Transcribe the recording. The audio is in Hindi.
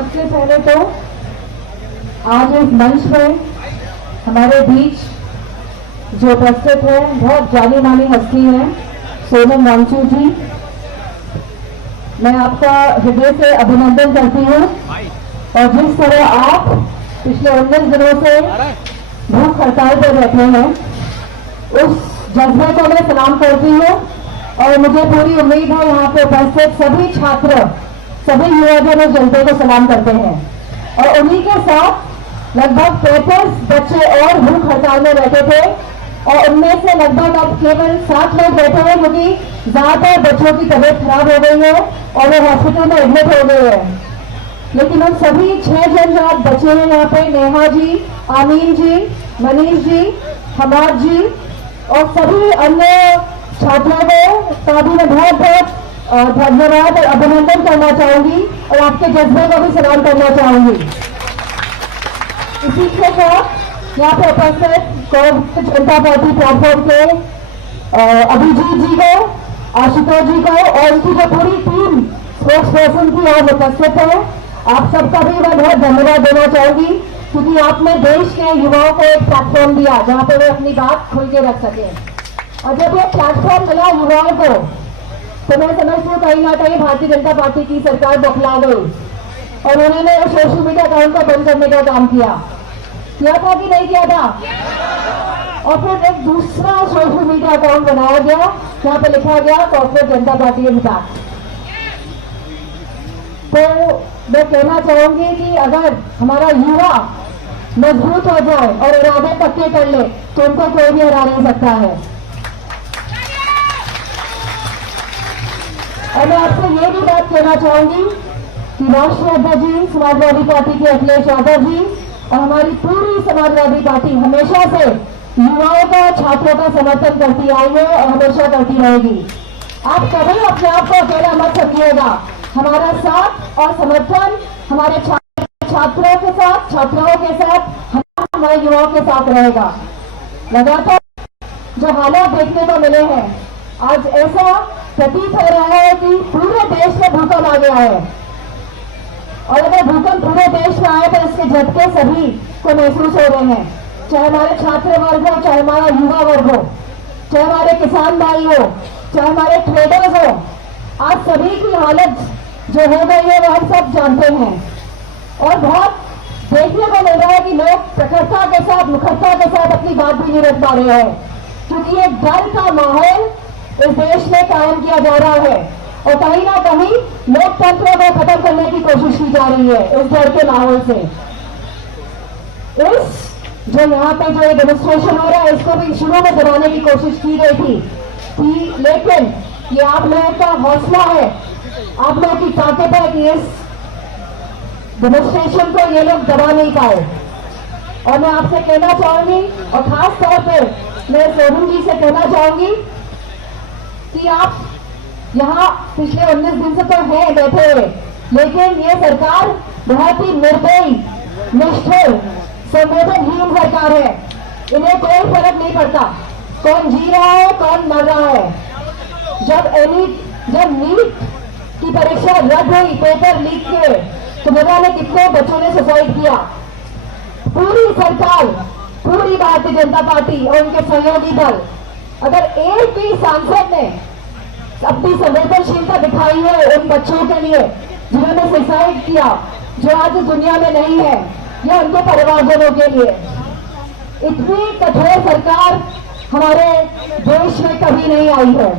सबसे पहले तो आज इस मंच में हमारे बीच जो उपस्थित है बहुत जानी मानी हस्ती है सोनम वांगचुक जी, मैं आपका हृदय से अभिनंदन करती हूँ। और जिस तरह आप पिछले 19 दिनों से भूख हड़ताल पर बैठे हैं, उस जज्बे को मैं सलाम करती हूँ। और मुझे पूरी उम्मीद है यहाँ पे उपस्थित सभी छात्र, सभी युवाजन इस जज्बे को सलाम करते हैं। और उन्हीं के साथ लगभग 33 बच्चे और भूख हड़ताल में बैठे थे, और उनमें से लगभग अब केवल 7 लोग बैठे हैं, क्योंकि ज्यादातर बच्चों की तबीयत खराब हो गई है और वो हॉस्पिटल में एडमिट हो गए हैं। लेकिन उन सभी 6 जन जो आज बचे हैं यहाँ पे, नेहा जी, आमीन जी, मनीष जी, हमाद जी और सभी अन्य छात्रों को भी मैं बहुत बहुत धन्यवाद और अभिनंदन करना चाहूंगी और आपके जज्बे को भी सलाम करना चाहूंगी। इसी के साथ यहाँ पे उपस्थित कांग्रेस जनता पार्टी प्लेटफॉर्म के अभिजीत जी को, आशुतोष जी को और उनकी जो पूरी टीम स्पोर्ट्स पर्सन की आज उपस्थित है, आप सबका भी मैं बहुत धन्यवाद देना चाहूंगी, क्योंकि आपने देश के युवाओं को एक प्लेटफॉर्म दिया जहां पे वे अपनी बात खुल के रख सके। और जब ये प्लेटफॉर्म मिला युवाओं को, तो मैं समझती हूँ कहीं ना कहीं भारतीय जनता पार्टी की सरकार बौखला गई और उन्होंने सोशल मीडिया अकाउंट को बंद करने का काम किया था कि नहीं किया था? और फिर एक दूसरा सोशल मीडिया अकाउंट बनाया गया जहां पे लिखा गया कांग्रेस जनता पार्टी के साथ। तो मैं कहना चाहूंगी कि अगर हमारा युवा मजबूत हो जाए और इरादे पक्के कर ले तो उनको कोई भी हरा नहीं सकता है। और मैं आपसे ये भी बात कहना चाहूंगी कि राष्ट्रीय अध्यक्ष जी, समाजवादी पार्टी के अखिलेश यादव जी और हमारी पूरी समाजवादी पार्टी हमेशा से युवाओं का, छात्रों का समर्थन करती आई है और हमेशा करती रहेगी। आप कभी अपने आप को अकेला मत समझिएगा। हमारा साथ और समर्थन हमारे छात्रों के साथ, छात्राओं के साथ, हमारे युवाओं के साथ रहेगा। लगातार जो हालात देखने को मिले हैं, आज ऐसा प्रतीत हो रहा है कि पूरे देश में भूकंप आ गया है। और अगर भूकंप पूरे देश में आए तो इसके झटके सभी को महसूस हो रहे हैं, चाहे हमारे छात्र वर्ग हो, चाहे हमारा युवा वर्ग हो, चाहे हमारे किसान भाई हो, चाहे हमारे ट्रेडर्स हो। आज सभी की हालत जो हो गई है वो हम सब जानते हैं। और बहुत देखने को मिल रहा है कि लोग प्रखरता के साथ, मुखरता के साथ अपनी बात भी नहीं रख पा रहे हैं, क्योंकि एक डर का माहौल इस देश में कायम किया जा रहा है और कहीं ना कहीं लोकतंत्र को खत्म करने की कोशिश की जा रही है इस डर के माहौल से। इस जो यहाँ पे जो डेमोन्स्ट्रेशन हो रहा है, इसको भी शुरू में दबाने की कोशिश की गई थी, लेकिन ये आप लोगों का हौसला है, आप लोगों की ताकत है कि इस डेमोन्स्ट्रेशन को ये लोग दबा नहीं पाए। और मैं आपसे कहना चाहूंगी और खास तौर पर मैं सोनम जी से कहना चाहूंगी कि आप यहाँ पिछले 19 दिन से तो हैं बैठे हुए, लेकिन ये सरकार बहुत ही निर्दयी, निष्ठुर, संवेदनहीन सरकार है। इन्हें कोई फर्क नहीं पड़ता कौन जी रहा है, कौन मर रहा है। जब नीट की परीक्षा रद्द हुई, पेपर लीक किए, तो न जाने कितने बच्चों ने सुसाइड किया। पूरी सरकार, पूरी भारतीय जनता पार्टी और उनके सहयोगी दल, अगर एक भी सांसद ने अपनी संवेदनशीलता दिखाई है उन बच्चों के लिए जिन्होंने सुसाइड किया, जो आज दुनिया में नहीं है, या उनके परिवारजनों के लिए, इतनी कठोर सरकार हमारे देश में कभी नहीं आई है।